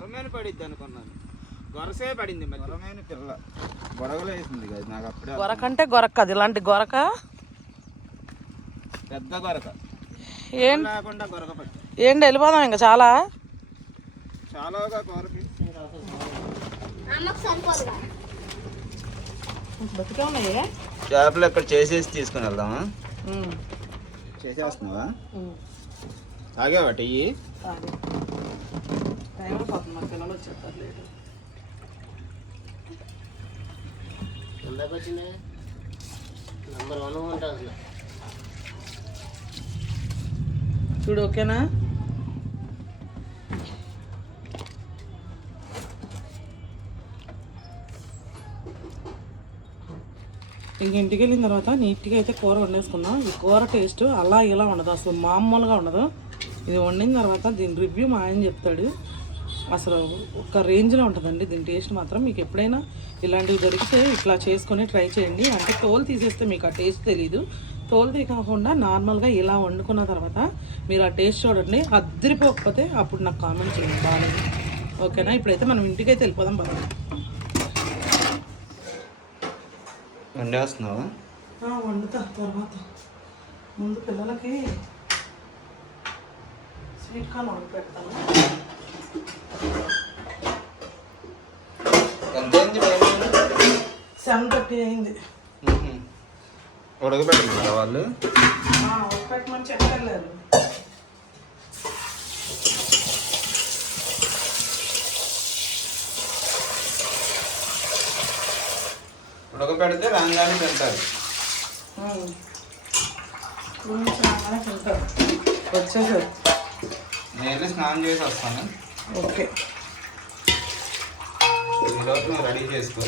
గొరమైన పడిద్ది అనుకున్నాను. గొరసే పడింది మరి గొరమైన పిల్ల. గొడవలు వేసింది కదా నాకు అప్పుడే గొరక అంటే గొరక అది ఇలాంటి గొరక పెద్ద గొరక ఏం లేకుండా గొరక పట్టి. ఏంటి వెళ్ళిపోదాం ఇంకా చాలా? చాలాగా గొరకి బతికే ఉన్నాయే చేపలు ఇక్కడ చేసేసి తీసుకుని వెళ్దామా? చేసేస్తున్నావా? తాగేవా టీ? టైం అయిపోతుంది మా పిల్లలు వచ్చేస్తారు లేటు. ఎందాక వచ్చింది? నంబర్ వన్ ఉంటుంది అసలు. చూడు ఓకేనా? ఇంక ఇంటికి వెళ్ళిన తర్వాత నీట్గా అయితే కూర వండేసుకున్నాం. ఈ కూర టేస్ట్ అలా ఇలా ఉండదు. అసలు మామూలుగా ఉండదు. ఇది వండిన తర్వాత దీని రివ్యూ మా ఆయన చెప్తాడు. అసలు ఒక రేంజ్లో ఉంటుందండి. దీని టేస్ట్ మాత్రం మీకు ఎప్పుడైనా ఇలాంటివి దొరికితే ఇట్లా చేసుకొని ట్రై చేయండి. అంటే తోలు తీసేస్తే మీకు ఆ టేస్ట్ తెలీదు. తోలు తీయకుండా నార్మల్గా ఇలా వండుకున్న తర్వాత మీరు ఆ టేస్ట్ చూడండి. అద్దరిపోకపోతే అప్పుడు నాకు కామెంట్ చేయండి. బాగాలేదు. ఓకేనా? ఇప్పుడైతే మనం ఇంటికైతే వెళ్ళిపోదాం బాగా వండేస్తున్నావా? వండుతా తర్వాత. ముందు పిల్లలకి స్వీట్ కార్న్ వండి పెడతాను. ఎంత అయింది? సెవెన్ థర్టీ అయింది. మ్మ్. ఉడకబెట్టమంటారా వాళ్ళు? పెట్టమని చెప్పలేదు. ఉడకబెడితే రాగానే తింటారు. వచ్చేసారు. నేను స్నానం చేసి వస్తాను. ఓకే. రెడీ చేసుకో.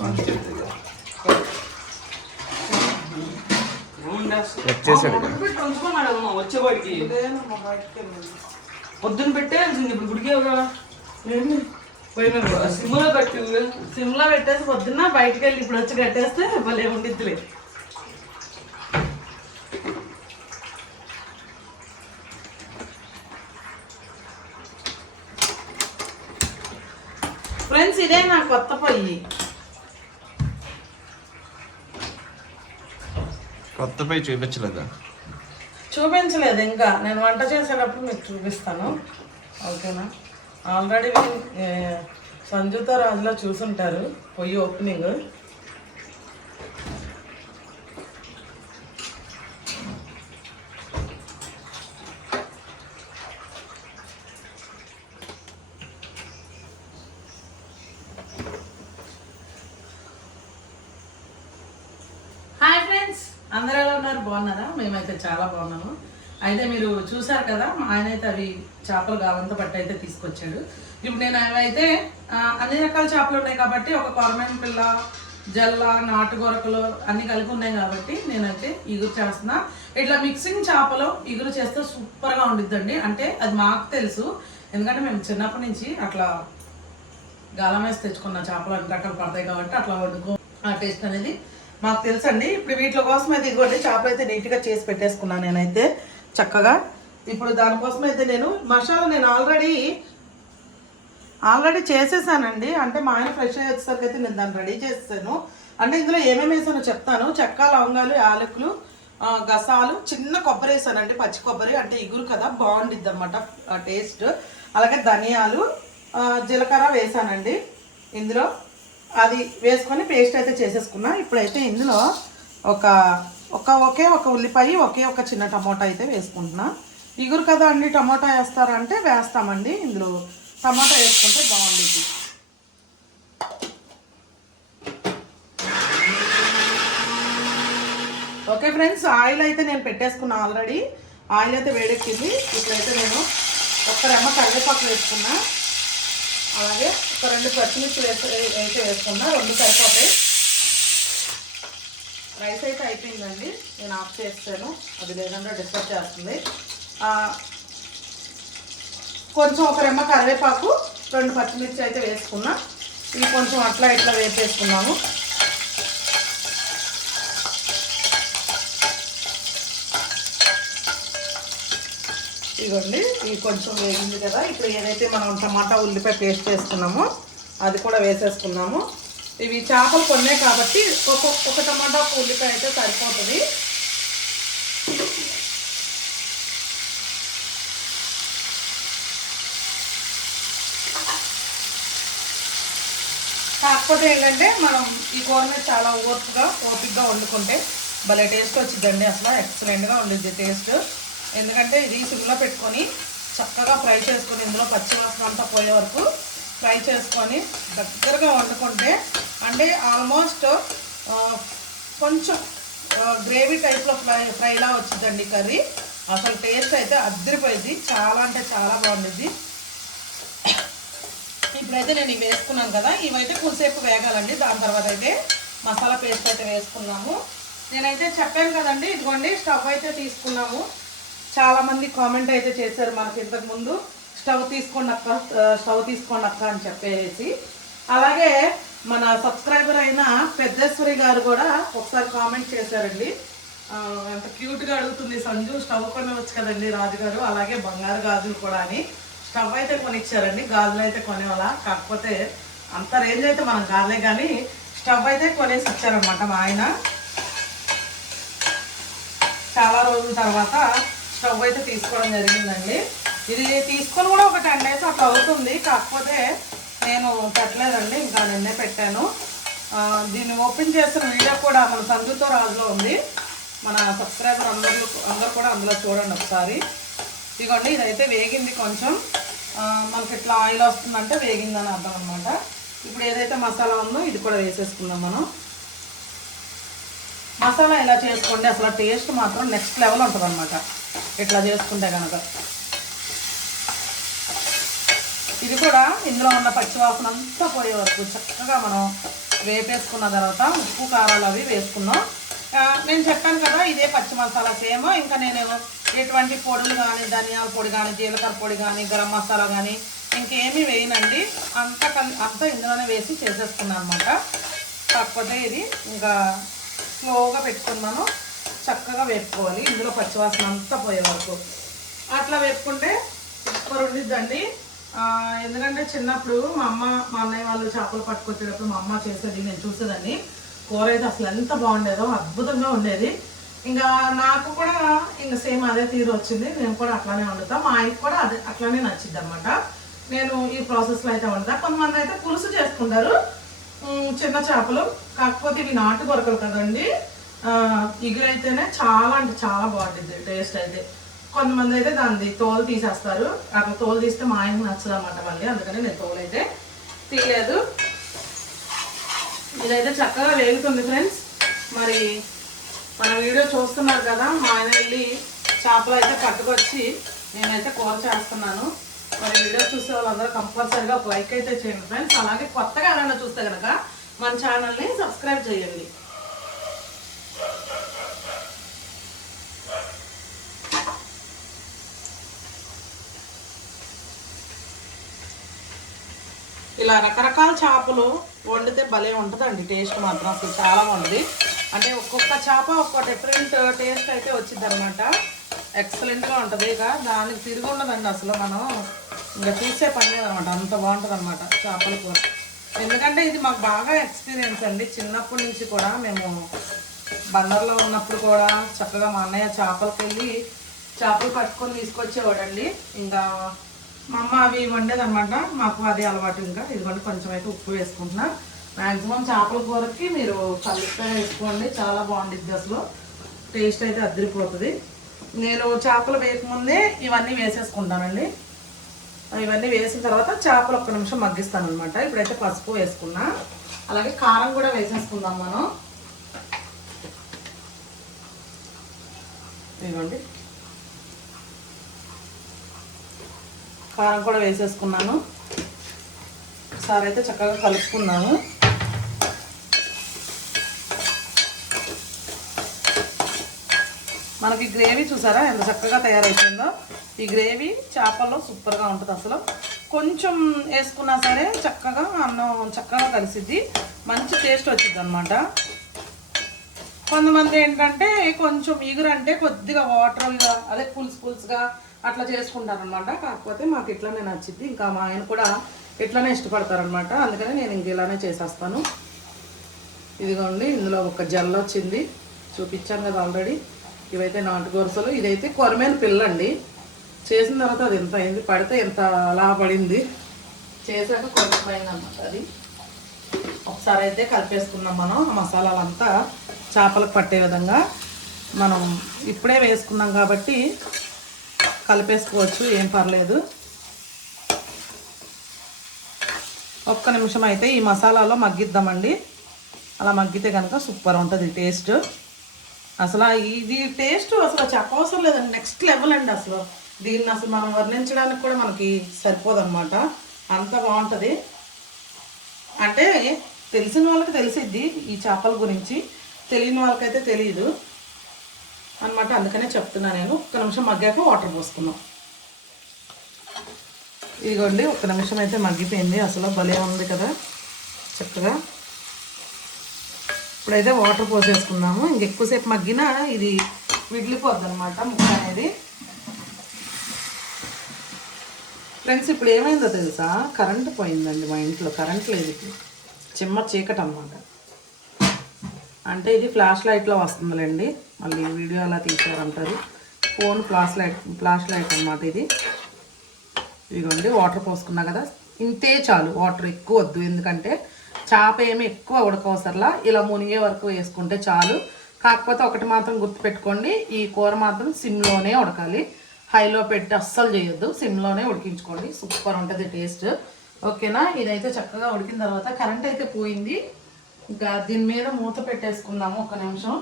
వంట చేద్దువు ఇక. వచ్చేసాడు. వచ్చేవాడికి పొద్దున పెట్టే ఇప్పుడు గుడికే ఏంటి పోయినా సిమ్లో కట్టు సిమ్లో పెట్టేసి పొద్దున్న బయటకు వెళ్ళి ఇప్పుడు వచ్చి కట్టేస్తే భలే ఉండిద్దిలే ఫ్రెండ్స్ ఇదే నా కొత్త పొయ్యి. కొత్త పై చూపించలేదా? చూపించలేదు ఇంకా. నేను వంట చేసేటప్పుడు మీకు చూపిస్తాను. ఓకేనా? ఆల్రెడీ సంజుతో రాజులో చూసుంటారు పొయ్యి ఓపెనింగ్ హాయ్ ఫ్రెండ్స్ అందరూ ఎలా ఉన్నారు బాగున్నారా మేమైతే చాలా బాగున్నాము అయితే మీరు చూసారు కదా మా ఆయన అయితే అవి చేపలు గాలంత పట్టి అయితే తీసుకొచ్చాడు. ఇప్పుడు నేను అవైతే అన్ని రకాల చేపలు ఉన్నాయి కాబట్టి ఒక కొరమైన పిల్ల జల్ల నాటు గొరకలు అన్ని కలిపి ఉన్నాయి కాబట్టి నేనైతే ఇగురు చేస్తున్నా. ఇట్లా మిక్సింగ్ చేపలు ఇగురు చేస్తే సూపర్గా ఉండిద్దండి. అంటే అది మాకు తెలుసు. ఎందుకంటే మేము చిన్నప్పటి నుంచి అట్లా గాలం వేసి తెచ్చుకున్న చేపలు అన్ని రకాలు పడతాయి కాబట్టి అట్లా వండుకో ఆ టేస్ట్ అనేది మాకు తెలుసండి. ఇప్పుడు వీటి కోసం అయితే ఇదిగోండి చేపలు అయితే నీట్గా చేసి పెట్టేసుకున్నాను నేనైతే చక్కగా. ఇప్పుడు దానికోసం అయితే నేను మసాలా నేను ఆల్రెడీ ఆల్రెడీ చేసేసానండి. అంటే మా ఆయన ఫ్రెష్ అయ్యేసరికి అయితే నేను దాన్ని రెడీ చేసేసాను. అంటే ఇందులో ఏమేమి వేసానో చెప్తాను. చెక్క లవంగాలు యాలకులు గసాలు చిన్న కొబ్బరి వేసానండి. పచ్చి కొబ్బరి అంటే ఇగురు కదా బాగుండిద్ది అనమాట టేస్ట్. అలాగే ధనియాలు జీలకర్ర వేసానండి. ఇందులో అది వేసుకొని పేస్ట్ అయితే చేసేసుకున్నా. ఇప్పుడైతే ఇందులో ఒక ఒక ఒకే ఒక ఉల్లిపాయ ఒకే ఒక చిన్న టమోటా అయితే వేసుకుంటున్నా. ఇగురు కదా అండి టమాటా వేస్తారంటే వేస్తామండి. ఇందులో టమాటా వేసుకుంటే బాగుంటుంది ఓకే ఫ్రెండ్స్ ఆయిల్ అయితే నేను పెట్టేసుకున్నా ఆల్రెడీ. ఆయిల్ అయితే వేడెక్కింది. ఇప్పుడైతే నేను ఒక్క రెమ్మ కరివేపాకు వేసుకున్నా. అలాగే ఒక రెండు పచ్చిమిర్చి వేసి అయితే వేసుకున్నా. రెండు సరిపోతాయి. రైస్ అయితే అయిపోయిందండి. నేను ఆఫ్ చేస్తాను. అది లేదంటే డిస్టర్బ్ చేస్తుంది. కొంచెం ఒక రెమ్మ కరివేపాకు రెండు పచ్చిమిర్చి అయితే వేసుకున్నా. ఇవి కొంచెం అట్లా ఇట్లా వేసేసుకున్నాము. ఇదిగోండి ఇవి కొంచెం వేగింది కదా. ఇప్పుడు ఏదైతే మనం టమాటా ఉల్లిపాయ పేస్ట్ చేసుకున్నామో అది కూడా వేసేసుకున్నాము. ఇవి చేపలు కొన్నాయి కాబట్టి ఒక ఒక టమాటా ఒక ఉల్లిపాయ అయితే సరిపోతుంది. కాకపోతే ఏంటంటే మనం ఈ కూరని చాలా ఓర్పుగా ఓపిక్గా వండుకుంటే భలే టేస్ట్ వచ్చిందండి అసలు ఎక్సలెంట్గా ఉండిద్ది టేస్ట్. ఎందుకంటే ఇది సిమ్లో పెట్టుకొని చక్కగా ఫ్రై చేసుకొని ఇందులో పచ్చి వాసన అంతా పోయే వరకు ఫ్రై చేసుకొని దగ్గరగా వండుకుంటే అంటే ఆల్మోస్ట్ కొంచెం గ్రేవీ టైప్లో ఫ్రై ఫ్రైలా వచ్చిందండి కర్రీ. అసలు టేస్ట్ అయితే అద్దరిపోయింది చాలా అంటే చాలా బాగుండిద్ది. ఇప్పుడైతే నేను ఇవి వేసుకున్నాను కదా ఇవైతే కొద్దిసేపు వేగాలండి. దాని తర్వాత అయితే మసాలా పేస్ట్ అయితే వేసుకున్నాము. నేనైతే చెప్పాను కదండి ఇదిగోండి స్టవ్ అయితే తీసుకున్నాము. చాలామంది కామెంట్ అయితే చేశారు మనకి ఇంతకు ముందు స్టవ్ తీసుకోండి అక్క స్టవ్ తీసుకోండి అక్క అని చెప్పేసి. అలాగే మన సబ్స్క్రైబర్ అయిన పెద్దేశ్వరి గారు కూడా ఒకసారి కామెంట్ చేశారండి. ఎంత క్యూట్గా అడుగుతుంది సంజు స్టవ్ కొనవచ్చు కదండి రాజుగారు అలాగే బంగారు గాజులు కూడా అని. స్టవ్ అయితే కొనిచ్చారండి గాజులు అయితే కొనేవాళ్ళ. కాకపోతే అంత రేంజ్ అయితే మనం కాదులే కానీ స్టవ్ అయితే కొనేసి ఇచ్చారనమాట మా ఆయన. చాలా రోజుల తర్వాత స్టవ్ అయితే తీసుకోవడం జరిగిందండి. ఇది తీసుకొని కూడా ఒక టెన్ డేస్ అట్లా అవుతుంది. కాకపోతే నేను పెట్టలేదండి ఇంకా నిన్నే పెట్టాను. దీన్ని ఓపెన్ చేసిన వీడియో కూడా మన సంజుతో రాజులో ఉంది. మన సబ్స్క్రైబర్ అందరూ అందరూ కూడా అందులో చూడండి ఒకసారి. ఇదిగోండి ఇదైతే వేగింది కొంచెం. మనకి ఇట్లా ఆయిల్ వస్తుందంటే వేగిందని అర్థం అనమాట ఇప్పుడు ఏదైతే మసాలా ఉందో ఇది కూడా వేసేసుకుందాం మనం. మసాలా ఇలా చేసుకోండి? అసలు టేస్ట్ మాత్రం నెక్స్ట్ లెవెల్ ఉంటుంది అనమాట ఇట్లా చేసుకుంటే కనుక ఇది కూడా ఇందులో ఉన్న పచ్చివాసన అంతా పోయే వరకు చక్కగా మనం వేపేసుకున్న తర్వాత ఉప్పు కారాలు అవి వేసుకున్నాం. నేను చెప్పాను కదా ఇదే పచ్చి మసాలా సేమ్. ఇంకా నేను ఎటువంటి పొడులు కానీ ధనియాల పొడి కానీ జీలకర్ర పొడి కానీ గరం మసాలా కానీ ఇంకేమీ వేయనండి. అంత కలి అంతా ఇందులోనే వేసి చేసేసుకున్నాను అనమాట కాకపోతే ఇది ఇంకా స్లోగా పెట్టుకున్నాను చక్కగా వేపుకోవాలి. ఇందులో పచ్చివాసన అంతా పోయే వరకు. అట్లా వేపుకుంటే సూపర్ ఉండిద్దండి. ఎందుకంటే చిన్నప్పుడు మా అమ్మ మా అన్నయ్య వాళ్ళు చేపలు పట్టుకొచ్చేటప్పుడు మా అమ్మ చేసేది నేను చూసేదాన్ని. కూర అయితే అసలు ఎంత బాగుండేదో అద్భుతంగా ఉండేది. ఇంకా నాకు కూడా ఇంకా సేమ్ అదే తీరు వచ్చింది. నేను కూడా అట్లానే వండుతా. మా ఆయనకి కూడా అదే అట్లానే నచ్చింది అనమాట నేను ఈ ప్రాసెస్లో అయితే వండుతా. కొంతమంది అయితే పులుసు చేసుకుంటారు చిన్న చేపలు. కాకపోతే ఇవి నాటు కొరకలు కదండి. ఆ, ఇగురైతేనే చాలా అంటే చాలా బాగుంటుంది టేస్ట్ అయితే. కొంతమంది అయితే దాన్ని తోలు తీసేస్తారు. అట్లా తోలు తీస్తే మా ఆయనకు నచ్చదు అనమాట మళ్ళీ. అందుకని నేను తోలు అయితే తీయలేదు. ఇదైతే చక్కగా వేగుతుంది ఫ్రెండ్స్. మరి మన వీడియో చూస్తున్నారు కదా మా ఆయన వెళ్ళి చేపలు అయితే పట్టుకొచ్చి నేనైతే కూర చేస్తున్నాను. మరి వీడియో చూసే వాళ్ళందరూ కంపల్సరీగా ఒక లైక్ అయితే చేయండి ఫ్రెండ్స్. అలాగే కొత్తగా ఎవరైనా చూస్తే కనుక మన ఛానల్ని సబ్స్క్రైబ్ చేయండి. ఇలా రకరకాల చేపలు వండితే భలే ఉంటుందండి టేస్ట్ మాత్రం అసలు చాలా బాగుంటుంది అంటే ఒక్కొక్క చేప ఒక్కొక్క డిఫరెంట్ టేస్ట్ అయితే వచ్చింది అనమాట ఎక్సలెంట్గా ఉంటుంది ఇక. దానికి తిరిగి ఉండదండి అసలు మనం. ఇంకా చూసే పని లేదనమాట. అంత బాగుంటుంది అనమాట చేపల కూర. ఎందుకంటే ఇది మాకు బాగా ఎక్స్పీరియన్స్ అండి. చిన్నప్పటి నుంచి కూడా మేము బందర్లో ఉన్నప్పుడు కూడా చక్కగా మా అన్నయ్య చేపలకి వెళ్ళి చేపలు పట్టుకొని తీసుకొచ్చేవాడండి. ఇంకా మా అమ్మ అవి వండేదన్నమాట. మాకు అది అలవాటు ఇంకా. ఇదిగోండి కొంచెం అయితే ఉప్పు వేసుకుంటున్నా. మ్యాక్సిమం చేపల కూరకి మీరు కలిపితే వేసుకోండి. చాలా బాగుంటుంది అసలు. టేస్ట్ అయితే అద్దరిపోతుంది. నేను చేపలు వేయకముందే ఇవన్నీ వేసేసుకుంటానండి. ఇవన్నీ వేసిన తర్వాత చేపలు ఒక్క నిమిషం మగ్గిస్తాను అనమాట ఇప్పుడైతే పసుపు వేసుకున్నా. అలాగే కారం కూడా వేసేసుకుందాం మనం. ఇదిగోండి. కారం కూడా వేసేసుకున్నాను. ఒకసారి అయితే చక్కగా కలుపుకున్నాను. మనకి గ్రేవీ చూసారా? ఎంత చక్కగా తయారైపోయిందో. ఈ గ్రేవీ చేపల్లో సూపర్గా ఉంటుంది అసలు. కొంచెం వేసుకున్నా సరే చక్కగా అన్నం చక్కగా కలిసిద్ది. మంచి టేస్ట్ వచ్చింది అనమాట కొంతమంది ఏంటంటే కొంచెం ఈగురు కొద్దిగా వాటర్గా అదే పులుసు పులుసుగా అట్లా చేసుకుంటారనమాట కాకపోతే మాకు ఇట్లానే నచ్చింది ఇంకా మా ఆయన కూడా ఇట్లానే ఇష్టపడతారనమాట అందుకని నేను ఇంక ఇలానే చేసేస్తాను. ఇదిగోండి ఇందులో ఒక జెల్ వచ్చింది. చూపించాను కదా ఆల్రెడీ. ఇవైతే నాటు గొరసలు. ఇదైతే కొరమైన పిల్లండి. చేసిన తర్వాత అది ఎంత అయింది? పడితే ఎంత అలా పడింది? చేశాక కొరమైంది అనమాట అది. ఒకసారి అయితే కలిపేసుకున్నాం మనం. ఆ మసాలాలంతా చేపలకు పట్టే విధంగా మనం ఇప్పుడే వేసుకున్నాం కాబట్టి కలిపేసుకోవచ్చు ఏం పర్లేదు. ఒక్క నిమిషం అయితే ఈ మసాలాలో మగ్గిద్దామండి. అలా మగ్గితే కనుక సూపర్ ఉంటుంది టేస్ట్. అసలు ఇది టేస్ట్ అసలు చెప్పవసరం లేదండి. నెక్స్ట్ లెవెల్ అండి అసలు. దీన్ని అసలు మనం వర్ణించడానికి కూడా మనకి సరిపోదన్నమాట. అంత బాగుంటుంది. అంటే తెలిసిన వాళ్ళకి తెలిసిద్ది ఈ చేపల గురించి. తెలియని వాళ్ళకైతే తెలియదు. అనమాట అందుకనే చెప్తున్నా నేను. ఒక్క నిమిషం మగ్గాక వాటర్ పోసుకున్నాం ఇదిగోండి ఒక్క నిమిషం అయితే మగ్గిపోయింది. అసలు భలే ఉంది కదా. చక్కగా. ఇప్పుడైతే వాటర్ పోసేసుకుందాము. ఇంకెక్కువసేపు మగ్గినా ఇది విడిలిపోద్ది అనమాట ముక్క అనేది. ఫ్రెండ్స్ ఇప్పుడు ఏమైందో తెలుసా? కరెంట్ పోయిందండి మా ఇంట్లో. కరెంట్ లేదు చిమ్మ చీకటి అనమాట అంటే ఇది ఫ్లాష్ లైట్లో వస్తుందిలేండి. మళ్ళీ వీడియో అలా తీసారంటారు phone flash light flash light అనమాట ఇది. ఇదిగోండి వాటర్ పోసుకున్నా కదా ఇంతే చాలు. వాటర్ ఎక్కువ వద్దు. ఎందుకంటే చేప ఏమి ఎక్కువ ఉడకవసరలా ఇలా మునిగే వరకు వేసుకుంటే చాలు. కాకపోతే ఒకటి మాత్రం గుర్తుపెట్టుకోండి ఈ కూర మాత్రం సిమ్లోనే ఉడకాలి. హైలో పెట్టి అస్సలు చేయొద్దు. సిమ్లోనే ఉడికించుకోండి. సూపర్ ఉంటుంది టేస్ట్. ఓకేనా? ఇదైతే చక్కగా ఉడికిన తర్వాత కరెంట్ అయితే పోయింది. ఇంకా దీని మీద మూత పెట్టేసుకుందాము ఒక నిమిషం.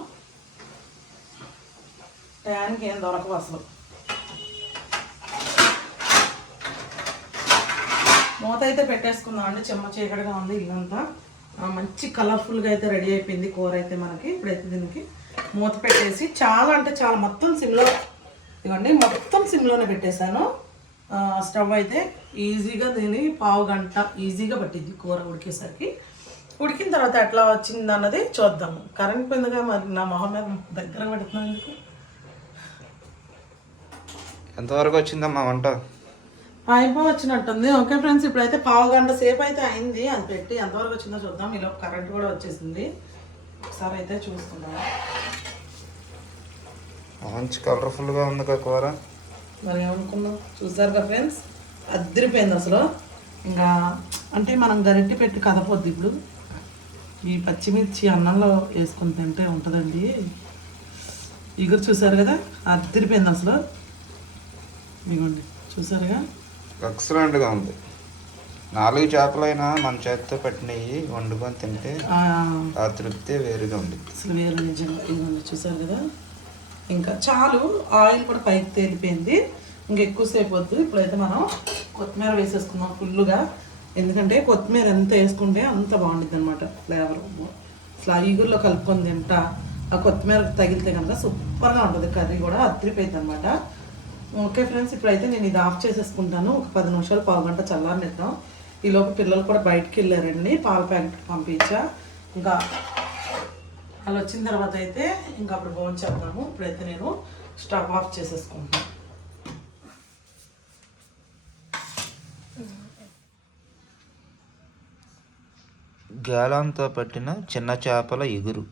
టయానికి ఏం దొరకవు అసలు. మూత అయితే పెట్టేసుకుందాం అండి. చెమ్మ చీకటిగా ఉంది ఇల్లంతా. మంచి కలర్ఫుల్గా అయితే రెడీ అయిపోయింది కూర అయితే మనకి ఇప్పుడైతే దీనికి. మూత పెట్టేసి చాలా అంటే చాలా మొత్తం సిమ్లో ఇవ్వండి మొత్తం సిమ్లోనే పెట్టేశాను. స్టవ్ అయితే ఈజీగా దీన్ని పావు గంట ఈజీగా పట్టింది కూర ఉడికేసరికి. ఉడికిన తర్వాత ఎట్లా వచ్చింది అన్నది చూద్దాము. కరెంట్ పోయిందిగా మరి నా మొహం మీద దగ్గర పెడుతున్నాను ఎందుకు? ఎంతవరకు వచ్చిందమ్మా వంట? అయిపో వచ్చినట్టుంది. ఓకే ఫ్రెండ్స్ ఇప్పుడైతే పావు గంట సేపు అయితే అయింది. అది పెట్టి ఎంతవరకు వచ్చిందో చూద్దాం. ఈలో కరెంట్ కూడా వచ్చేసింది. ఒకసారి అయితే చూస్తున్నాం మంచి కలర్ఫుల్గా ఉంది కదా కూర. మరి ఏమనుకున్నాం చూసారు కదా ఫ్రెండ్స్? అద్దరిపోయింది అసలు. ఇంకా అంటే మనం గరిటె పెట్టి కదపొద్దు ఇప్పుడు. ఈ పచ్చిమిర్చి అన్నంలో వేసుకొని తింటే ఉంటుందండి. ఇగురు చూసారు కదా అద్దరిపోయింది అసలు. ఇదిగోండి చూసారుగా? ఎక్సలెంట్గా ఉంది. నాలుగు చేపలైనా మన చేతితో పెట్టినవి వండుకొని తింటే ఆ, ఆ తృప్తి వేరుగా ఉంది అసలు వేరే నిజంగా ఇదిగోండి చూసారు కదా? ఇంకా చాలు ఆయిల్ కూడా పైకి తేలిపోయింది. ఇంకా ఎక్కువసేపు వద్దు ఇప్పుడైతే మనం కొత్తిమీర వేసేసుకుందాం ఫుల్గా ఎందుకంటే కొత్తిమీర ఎంత వేసుకుంటే అంత బాగుంటుంది అనమాట ఫ్లేవర్. అసలు ఆ కలుపుకొని తింటా ఆ కొత్తిమీర తగిలితే కనుక సూపర్గా ఉంటుంది. కర్రీ కూడా అద్దరిపోయింది అనమాట ఓకే ఫ్రెండ్స్ ఇప్పుడైతే నేను ఇది ఆఫ్ చేసేసుకుంటాను. ఒక పది నిమిషాలు పావు గంట చల్లారనిద్దాం. ఈలోపు పిల్లలు కూడా బయటికి వెళ్ళారండి. పాల ప్యాకెట్ పంపించా. ఇంకా అలా వచ్చిన తర్వాత అయితే ఇంకా అప్పుడు భోజనం చేద్దాము. ఇప్పుడైతే నేను స్టవ్ ఆఫ్ చేసేసుకుంటాను. గాలంతో పట్టిన చిన్న చేపల ఎగురు.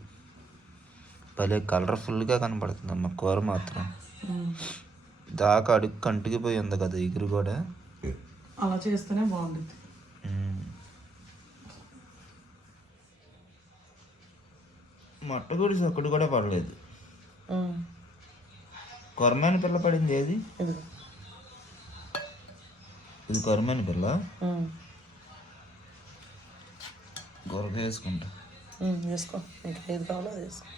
భలే కలర్ఫుల్గా కనపడుతుంది అమ్మ కూర మాత్రం. దాకా అడుగు కంటికి పోయి ఉంది కదా ఎగురు కూడా. అలా చేస్తేనే బాగుంటుంది. మ్మ్. మొట్ట గుడిసి ఒక్కటి కూడా పడలేదు. కొరమైన పిల్ల పడింది ఏది? ఇది ఇది కొరమైన పిల్ల? గొరగ వేసుకుంటా. వేసుకో. నీకు ఏది కావాలో అది వేసుకో.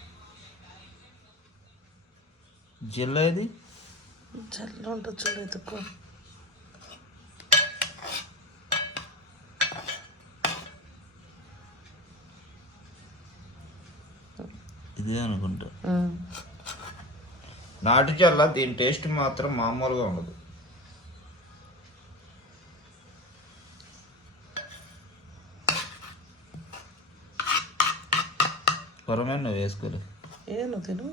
జిల్లా ఏది? చల్ల ఉంటుంది చూడు ఎత్తుక్కో ఇదే అనుకుంటా. నాటు చల్ల దీని టేస్ట్ మాత్రం మామూలుగా ఉండదు. కొరమైన నువ్వు వేసుకోలే. ఏ నువ్వు తిను.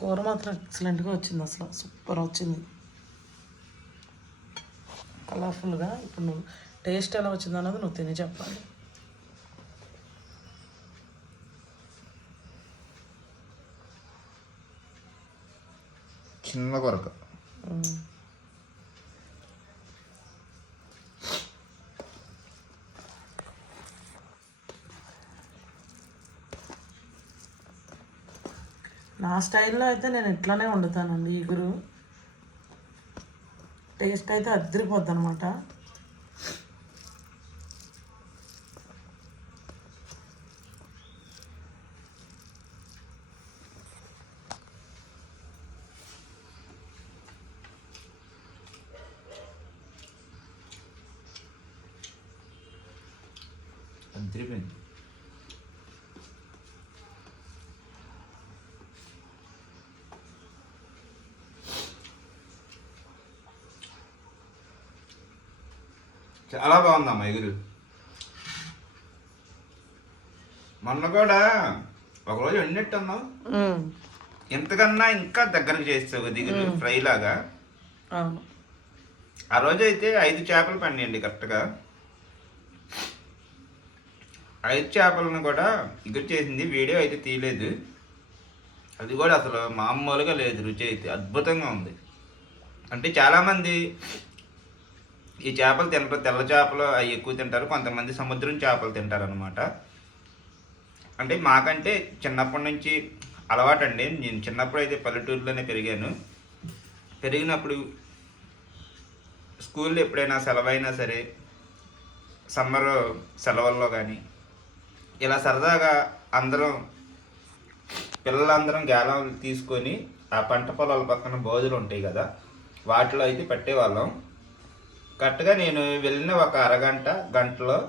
కూర మాత్రం ఎక్సలెంట్గా వచ్చింది అసలు. సూపర్ వచ్చింది. కలర్ఫుల్గా ఇప్పుడు నువ్వు టేస్ట్ ఎలా వచ్చింది అన్నది నువ్వు తిని చెప్పాలి. చిన్న కొరక. నా స్టైల్లో అయితే నేను ఇట్లానే వండుతానండి ఈగురు టేస్ట్ అయితే అద్దరిపోద్ది అనమాట అద్దరిపోయింది. చాలా బాగుందమ్మా ఎగురు. మొన్న కూడా ఒకరోజు వండినట్టు అన్నావు ఇంతకన్నా ఇంకా దగ్గరకు చేస్తావు దిగురు ఫ్రై లాగా. ఆ రోజు అయితే ఐదు చేపలు పండియండి కరెక్ట్గా. ఐదు చేపలను కూడా ఎగురు చేసింది వీడియో అయితే తీయలేదు. అది కూడా అసలు మామూలుగా లేదు రుచి అయితే అద్భుతంగా ఉంది. అంటే చాలామంది ఈ చేపలు తినరు తెల్ల చేపలు అవి ఎక్కువ తింటారు కొంతమంది సముద్రం చేపలు తింటారు అనమాట అంటే మాకంటే చిన్నప్పటి నుంచి అలవాటండి. నేను చిన్నప్పుడు అయితే పల్లెటూరులోనే పెరిగాను. పెరిగినప్పుడు స్కూల్లో ఎప్పుడైనా సెలవైనా సరే సమ్మర్ సెలవుల్లో కానీ ఇలా సరదాగా అందరం పిల్లలందరం గేలం తీసుకొని ఆ పంట పొలాల పక్కన బోజులు ఉంటాయి కదా వాటిలో అయితే పెట్టేవాళ్ళం. కరెక్ట్గా నేను వెళ్ళిన ఒక అరగంట గంటలో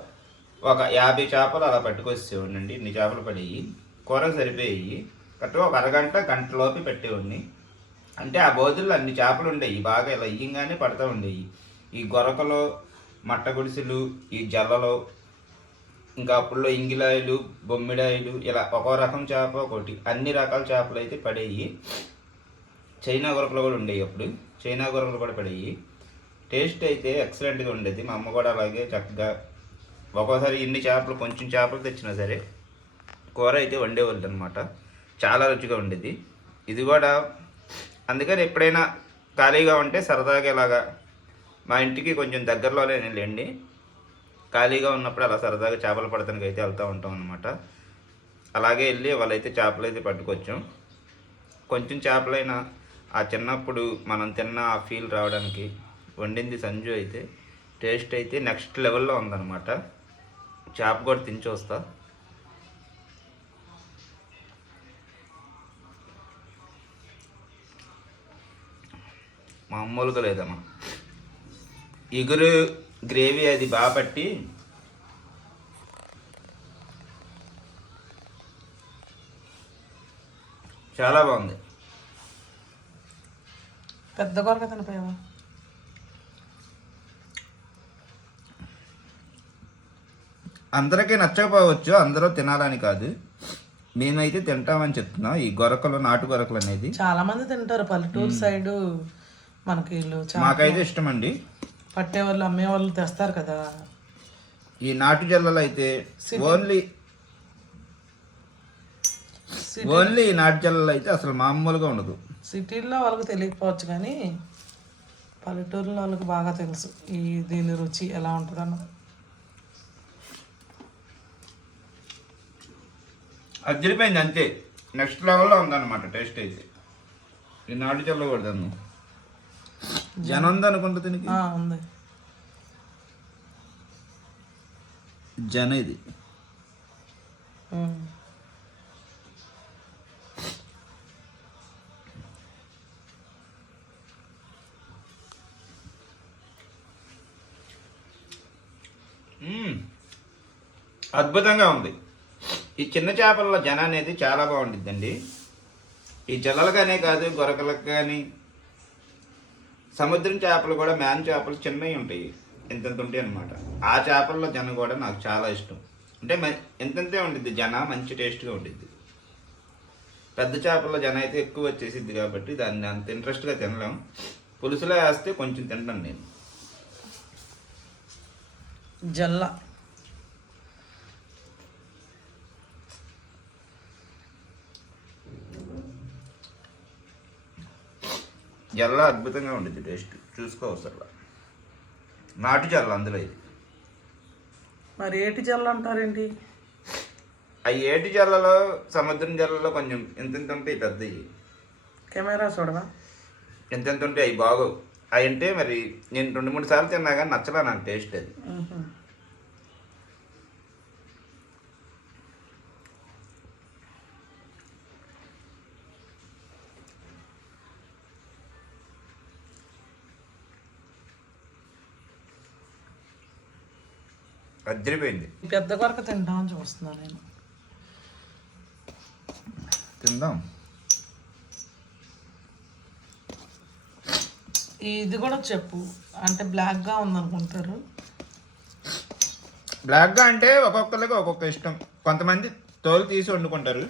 ఒక యాభై చేపలు అలా పట్టుకొచ్చేవాడినండి. ఇన్ని చేపలు పడేవి కూరకు సరిపోయి కరెక్ట్గా ఒక అరగంట గంటలోపు పెట్టేవాడిని. అంటే ఆ బోధుల్లో అన్ని చేపలు ఉండేవి బాగా ఇలా ఇయ్యంగానే పడుతూ ఉండేవి ఈ గొరకలు మట్ట గుడిసెలు ఈ జల్లలు ఇంకా అప్పుల్లో ఇంగిలాయలు బొమ్మిడాయలు ఇలా ఒక్కో రకం చేప ఒకటి అన్ని రకాల చేపలు అయితే పడేవి చైనా గొరకలు కూడా ఉండేవి అప్పుడు. చైనా గొరకలు కూడా పడేవి టేస్ట్ అయితే ఎక్సలెంట్గా ఉండేది. మా అమ్మ కూడా అలాగే చక్కగా ఒక్కోసారి ఇన్ని చేపలు కొంచెం చేపలు తెచ్చినా సరే కూర అయితే వండేవాళ్ళు అనమాట చాలా రుచిగా ఉండేది. ఇది కూడా అందుకని ఎప్పుడైనా ఖాళీగా ఉంటే సరదాగా ఇలాగా మా ఇంటికి కొంచెం దగ్గరలోనే వెళ్ళండి ఖాళీగా ఉన్నప్పుడు అలా సరదాగా చేపలు పడతానికి అయితే వెళ్తూ ఉంటాం అనమాట అలాగే వెళ్ళి వాళ్ళైతే చేపలు అయితే పట్టుకొచ్చాం. కొంచెం చేపలైనా ఆ చిన్నప్పుడు మనం తిన్న ఆ ఫీల్ రావడానికి వండింది సంజు అయితే. టేస్ట్ అయితే నెక్స్ట్ లెవెల్లో ఉందన్నమాట. చేప కూడా తిని చూస్తా మామూలుగా లేదమ్మా. ఇగురు గ్రేవీ అది బాగా పట్టి చాలా బాగుంది. పెద్ద కొరక తినిపోయావా? అందరికీ నచ్చకపోవచ్చు అందరూ తినాలని కాదు. మేమైతే తింటామని చెప్తున్నా. ఈ గొరకలు నాటు గొరకలు అనేది. చాలా మంది తింటారు. పల్లెటూరు సైడు మనకి వీళ్ళు మాకైతే ఇష్టం అండి పట్టే వాళ్ళు అమ్మే వాళ్ళు తెస్తారు కదా. ఈ నాటు జల్లలు అయితే ఓన్లీ ఓన్లీ ఈ నాటు జల్లలు అయితే అసలు మామూలుగా ఉండదు. సిటీల్లో వాళ్ళకి తెలియకపోవచ్చు కానీ పల్లెటూరులో వాళ్ళకి బాగా తెలుసు ఈ దీని రుచి ఎలా ఉంటుందన్న అదిరిపోయింది అంతే. నెక్స్ట్ లెవెల్లో ఉందన్నమాట టేస్ట్ అయితే. ఈ నాటు కొడతాను జనం ఉంది అనుకుంటా దీనికి? ఉంది. జన ఇది. అద్భుతంగా ఉంది. ఈ చిన్న చేపల్లో జన అనేది చాలా బాగుంటుందండి ఈ జల్లలకనే కాదు గొరకలకు కానీ సముద్రం చేపలు కూడా మ్యాన్ చేపలు చిన్నవి ఉంటాయి ఎంతెంత ఉంటాయి అనమాట ఆ చేపల్లో జన కూడా నాకు చాలా ఇష్టం. అంటే మ- ఎంతెంతే ఉండిద్ది జన మంచి టేస్ట్గా ఉండిద్ది. పెద్ద చేపల జన అయితే ఎక్కువ వచ్చేసిద్ది కాబట్టి దాన్ని అంత ఇంట్రెస్ట్గా తినలేం. పులుసులో వేస్తే కొంచెం తింటాను నేను. జల్ల. జల్ల అద్భుతంగా ఉండిద్ది టేస్ట్. చూసుకోవసరం నాటు జల్ల అందులో ఇది. మరి ఏటి జల్ల అంటారేంటి? ఆ ఏటి జల్లలో సముద్రం జల్లలో కొంచెం ఎంత ఎంత ఉంటాయి పెద్దవి కెమెరా చూడవా? ఎంత ఎంత ఉంటాయి అవి బాగోవు. అవి అంటే మరి నేను రెండు మూడు సార్లు తిన్నా కానీ నచ్చలే నాకు టేస్ట్ అది. అద్దరిపోయింది. పెద్ద కొరక తింటామని చూస్తున్నాను నేను. తిందాం. ఇది కూడా చెప్పు. అంటే బ్లాక్గా ఉందనుకుంటారు. బ్లాక్గా అంటే ఒక్కొక్కరికి ఒక్కొక్క ఇష్టం. కొంతమంది తోలు తీసి వండుకుంటారు.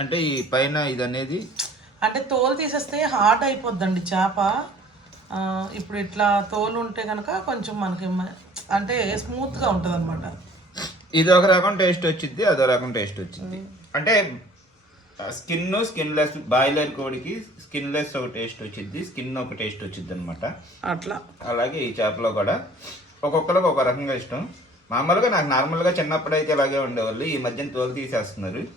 అంటే ఈ పైన ఇది అనేది అంటే తోలు తీసేస్తే హార్డ్ అయిపోద్దండి చేప. ఇప్పుడు ఇట్లా తోలు ఉంటే కనుక కొంచెం మనకి అంటే స్మూత్గా ఉంటుంది అనమాట ఇది ఒక రకం టేస్ట్ వచ్చింది అదో రకం టేస్ట్ వచ్చింది. అంటే స్కిన్ స్కిన్ లెస్ బాయిలర్ కోడికి స్కిన్ లెస్ ఒక టేస్ట్ వచ్చింది స్కిన్ ఒక టేస్ట్ వచ్చింది అనమాట అట్లా. అలాగే ఈ చేపలో కూడా ఒక్కొక్కరికి ఒక రకంగా ఇష్టం. మామూలుగా నాకు నార్మల్గా చిన్నప్పుడు అయితే ఇలాగే ఉండేవాళ్ళు ఈ మధ్యన తోలు తీసేస్తున్నారు.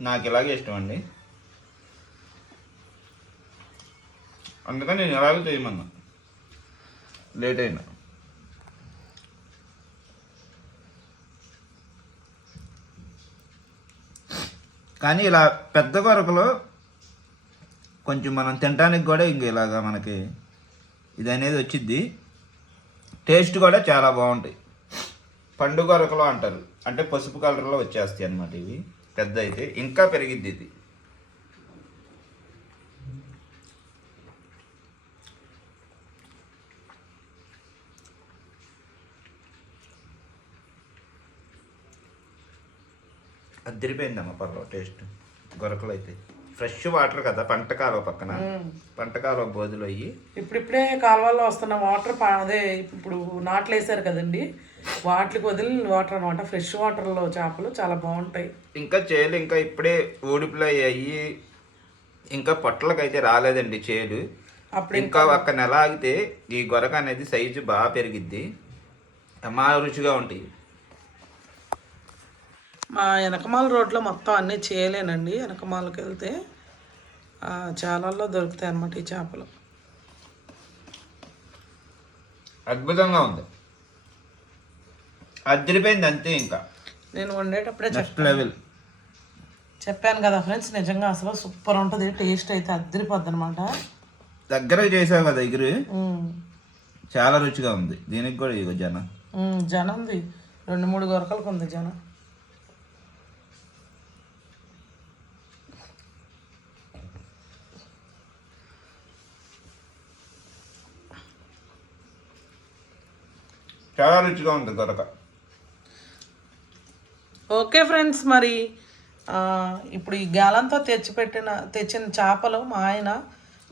నాకు ఇలాగే ఇష్టం అండి. అందుకని నేను ఇలాగే చేయమన్నా. లేట్ అయినా. కానీ ఇలా పెద్ద కొరకలో కొంచెం మనం తినడానికి కూడా ఇంక ఇలాగా మనకి ఇది అనేది వచ్చిద్ది. టేస్ట్ కూడా చాలా బాగుంటాయి. పండు కొరకలో అంటారు. అంటే పసుపు కలర్లో వచ్చేస్తాయి అన్నమాట ఇవి. పెద్ద అయితే ఇంకా పెరిగిద్ది ఇది. అద్దరిపోయిందమ్మ పర్లో టేస్ట్. గొరకలు అయితే ఫ్రెష్ వాటర్ కదా పంట కాలువ పక్కన. పంట కాలువ బోధులు అయ్యి ఇప్పుడిప్పుడే కాలువల్లో వస్తున్న వాటర్ అదే ఇప్పుడు నాట్లు వేసారు కదండి. వాటికి వదిలిన వాటర్ అనమాట ఫ్రెష్ వాటర్లో చేపలు చాలా బాగుంటాయి. ఇంకా చేలు ఇంకా ఇప్పుడే ఊడిపులు అయ్యాయి. ఇంకా పొట్టలకైతే రాలేదండి చేలు. అప్పుడు ఇంకా ఒక్క నెల ఆగితే ఈ గొరక అనేది సైజు బాగా పెరిగిద్ది. మా రుచిగా ఉంటాయి. మా వెనకమాల రోడ్లో మొత్తం అన్నీ చేయలేనండి. వెనకమాలకి వెళ్తే చాలాల్లో దొరుకుతాయి అన్నమాట ఈ చేపలు. అద్భుతంగా ఉంది. అదిరిపోయింది అంతే ఇంకా. నేను వండేటప్పుడే లెవెల్ చెప్పాను. కదా ఫ్రెండ్స్ నిజంగా అసలు సూపర్ ఉంటుంది టేస్ట్ అయితే అద్దరిపోద్ది అనమాట దగ్గరకు చేసావు కదా ఎగురు చాలా రుచిగా ఉంది. దీనికి కూడా ఇగో జన. జనంది. రెండు మూడు గొరకలకు ఉంది జనం. చాలా రుచిగా ఉంటుంది దొరక. ఓకే ఫ్రెండ్స్ మరి ఇప్పుడు ఈ గాలంతో తెచ్చిపెట్టిన తెచ్చిన చేపలు మా ఆయన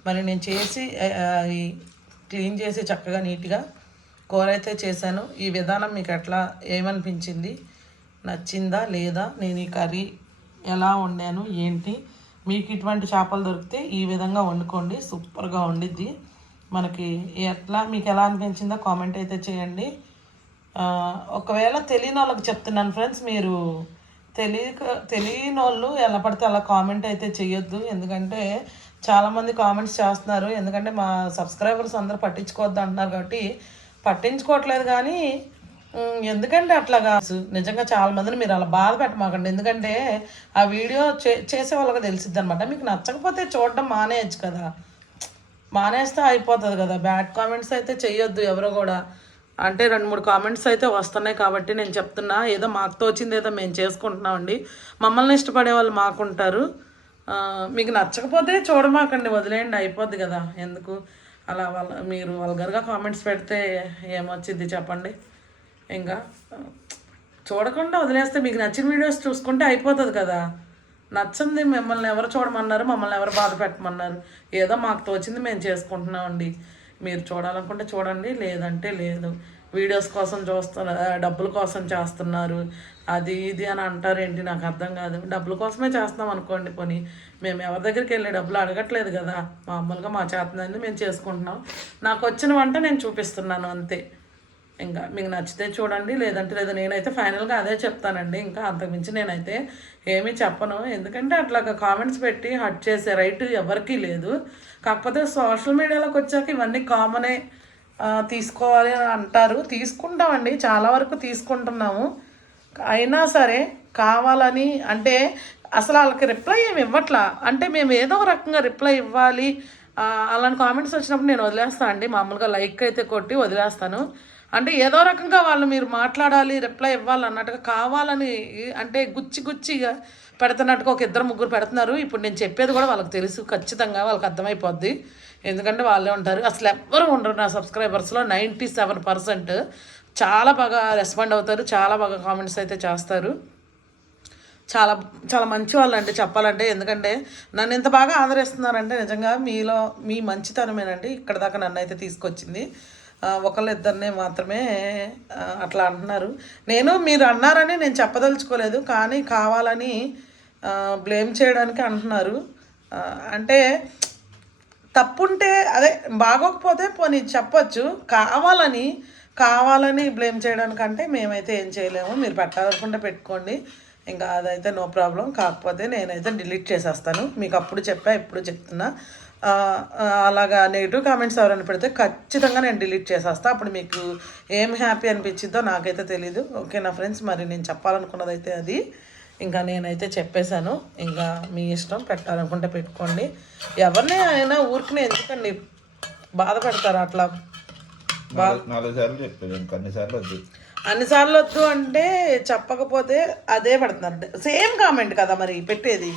మరి నేను చేసి క్లీన్ చేసి చక్కగా నీట్గా కూర అయితే చేశాను. ఈ విధానం మీకు ఎట్లా ఏమనిపించింది? నచ్చిందా లేదా? నేను ఈ కర్రీ ఎలా వండాను? ఏంటి? మీకు ఇటువంటి చేపలు దొరికితే ఈ విధంగా వండుకోండి. సూపర్గా వండిద్ది మనకి ఎట్లా మీకు ఎలా అనిపించిందో కామెంట్ అయితే చేయండి. ఒకవేళ తెలియని వాళ్ళకి చెప్తున్నాను ఫ్రెండ్స్ మీరు తెలియక తెలియని వాళ్ళు ఎలా పడితే అలా కామెంట్ అయితే చేయొద్దు ఎందుకంటే చాలామంది కామెంట్స్ చేస్తున్నారు. ఎందుకంటే మా సబ్స్క్రైబర్స్ అందరూ పట్టించుకోవద్దు అంటున్నారు కాబట్టి పట్టించుకోవట్లేదు కానీ ఎందుకంటే అట్లాగా నిజంగా చాలా మందిని మీరు అలా బాధ పెట్టమాకండి. ఎందుకంటే ఆ వీడియో చే చేసే వాళ్ళకి తెలిసిద్ది అనమాట మీకు నచ్చకపోతే చూడడం మానేయచ్చు కదా. మానేస్తే అయిపోతుంది కదా. బ్యాడ్ కామెంట్స్ అయితే చేయొద్దు ఎవరు కూడా. అంటే రెండు మూడు కామెంట్స్ అయితే వస్తున్నాయి కాబట్టి నేను చెప్తున్నా. ఏదో మాకు తోచింది ఏదో మేము చేసుకుంటున్నామండి. మమ్మల్ని ఇష్టపడే వాళ్ళు మాకుంటారు. మీకు నచ్చకపోతే చూడమాకండి వదిలేయండి అయిపోద్ది కదా. ఎందుకు? అలా వాళ్ళ మీరు వల్గర్గా కామెంట్స్ పెడితే ఏమొచ్చింది చెప్పండి. ఇంకా చూడకుండా వదిలేస్తే మీకు నచ్చిన వీడియోస్ చూసుకుంటే అయిపోతుంది కదా. నచ్చింది మిమ్మల్ని ఎవరు చూడమన్నారు మమ్మల్ని ఎవరు బాధ పెట్టమన్నారు. ఏదో మాకు తోచింది మేము చేసుకుంటున్నామండి. మీరు చూడాలనుకుంటే చూడండి లేదంటే లేదు. వీడియోస్ కోసం చూస్తున్నారు డబ్బుల కోసం చేస్తున్నారు అది ఇది అని అంటారేంటి? నాకు అర్థం కాదు. డబ్బుల కోసమే చేస్తున్నాం అనుకోండి పోనీ. మేము ఎవరి దగ్గరికి వెళ్ళి డబ్బులు అడగట్లేదు కదా? మామూలుగా మా చేతనంది మేము చేసుకుంటున్నాం. నాకు వచ్చిన వంట నేను చూపిస్తున్నాను అంతే. ఇంకా మీకు నచ్చితే చూడండి లేదంటే లేదు నేనైతే ఫైనల్గా అదే చెప్తానండి. ఇంకా అంతకుమించి నేనైతే ఏమీ చెప్పను. ఎందుకంటే అట్లా కామెంట్స్ పెట్టి హట్ చేసే రైట్ ఎవరికీ లేదు. కాకపోతే సోషల్ మీడియాలోకి వచ్చాక ఇవన్నీ కామనే తీసుకోవాలి అని అంటారు. తీసుకుంటామండి చాలా వరకు తీసుకుంటున్నాము. అయినా సరే కావాలని అంటే అసలు వాళ్ళకి రిప్లై ఏమి ఇవ్వట్లా? అంటే మేము ఏదో ఒక రకంగా రిప్లై ఇవ్వాలి. అలాంటి కామెంట్స్ వచ్చినప్పుడు నేను వదిలేస్తాను అండి మామూలుగా లైక్ అయితే కొట్టి వదిలేస్తాను. అంటే ఏదో రకంగా వాళ్ళు మీరు మాట్లాడాలి రిప్లై ఇవ్వాలి అన్నట్టుగా కావాలని అంటే గుచ్చి గుచ్చిగా పెడుతున్నట్టుగా ఒక ఇద్దరు ముగ్గురు పెడుతున్నారు. ఇప్పుడు నేను చెప్పేది కూడా వాళ్ళకి తెలుసు ఖచ్చితంగా వాళ్ళకి అర్థమైపోద్ది. ఎందుకంటే వాళ్ళే ఉంటారు. అసలు ఎవ్వరు ఉండరు నా సబ్స్క్రైబర్స్లో నైంటీ సెవెన్ పర్సెంట్ చాలా బాగా రెస్పాండ్ అవుతారు. చాలా బాగా కామెంట్స్ అయితే చేస్తారు. చాలా చాలా మంచి వాళ్ళండి చెప్పాలంటే. ఎందుకంటే నన్ను ఇంత బాగా ఆదరిస్తున్నారంటే నిజంగా మీలో మీ మంచితనమేనండి. ఇక్కడ దాకా నన్ను అయితే తీసుకొచ్చింది. ఒకళ్ళిద్దరిని మాత్రమే అట్లా అంటున్నారు. నేను మీరు అన్నారని నేను చెప్పదలుచుకోలేదు కానీ కావాలని బ్లేమ్ చేయడానికి అంటున్నారు. అంటే తప్పుంటే అదే బాగోకపోతే పోనీ చెప్పచ్చు. కావాలని కావాలని బ్లేమ్ చేయడానికంటే మేమైతే ఏం చేయలేము. మీరు పెట్టాలనుకుంటే పెట్టుకోండి. ఇంకా అదైతే నో ప్రాబ్లం. కాకపోతే నేనైతే డిలీట్ చేసేస్తాను. మీకు అప్పుడు చెప్పా ఇప్పుడు చెప్తున్నా. అలాగా నెగిటివ్ కామెంట్స్ ఎవరైనా పెడితే ఖచ్చితంగా నేను డిలీట్ చేసేస్తా. అప్పుడు మీకు ఏం హ్యాపీ అనిపించిందో నాకైతే తెలీదు. ఓకేనా ఫ్రెండ్స్ మరి నేను చెప్పాలనుకున్నది అయితే అది. ఇంకా నేనైతే చెప్పేశాను. ఇంకా మీ ఇష్టం పెట్టాలనుకుంటే పెట్టుకోండి. ఎవరిని అయినా ఊరికి ఎందుకండి బాధ పెడతారు అట్లా? నాలుగు నాలుగు సార్లు చెప్పాడు ఇంక అన్ని సార్లు వద్దు. అన్నిసార్లు వద్దు అంటే చెప్పకపోతే అదే పెడుతున్నారు. సేమ్ కామెంట్ కదా మరి పెట్టేది.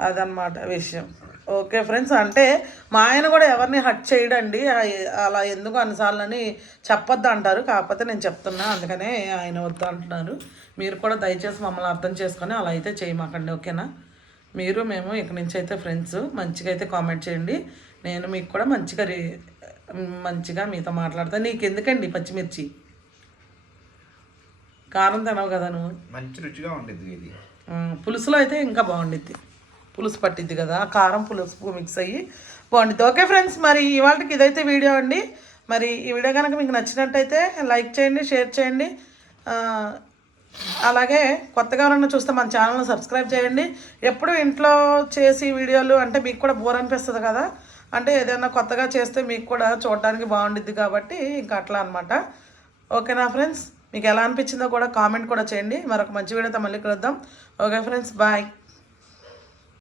అదనమాట విషయం. ఓకే ఫ్రెండ్స్ అంటే మా ఆయన కూడా ఎవరిని హట్ చేయడండి అలా ఎందుకు అన్నిసార్లని చెప్పొద్దు అంటారు. కాకపోతే నేను చెప్తున్నా అందుకనే ఆయన వద్దు అంటున్నారు. మీరు కూడా దయచేసి మమ్మల్ని అర్థం చేసుకొని అలా అయితే చేయమాకండి ఓకేనా? మీరు మేము ఇక నుంచి అయితే ఫ్రెండ్స్ మంచిగా అయితే కామెంట్ చేయండి. నేను మీకు కూడా మంచిగా రే మంచిగా మీతో మాట్లాడతాను నీకు ఎందుకండి పచ్చిమిర్చి? కారం తినవు కదా నువ్వు? మంచి రుచిగా ఉండేది ఇది. పులుసులో అయితే ఇంకా బాగుండిద్ది. పులుసు పట్టిద్ది కదా ఆ కారం పులుసు మిక్స్ అయ్యి బాగుండిద్ది. ఓకే ఫ్రెండ్స్ మరి ఇవాళకి ఇదైతే వీడియో అండి. మరి ఈ వీడియో కనుక మీకు నచ్చినట్టయితే లైక్ చేయండి షేర్ చేయండి. అలాగే కొత్తగా ఎవరన్నా చూస్తే మన ఛానల్ని సబ్స్క్రైబ్ చేయండి. ఎప్పుడు ఇంట్లో చేసి వీడియోలు అంటే మీకు కూడా బోర్ అనిపిస్తుంది కదా. అంటే ఏదైనా కొత్తగా చేస్తే మీకు కూడా చూడడానికి బాగుండిద్ది కాబట్టి ఇంకా అట్లా అనమాట ఓకేనా ఫ్రెండ్స్ మీకు ఎలా అనిపించిందో కూడా కామెంట్ కూడా చేయండి. మరొక మంచి వీడియోతో మళ్ళీ కలుద్దాం. Okay friends bye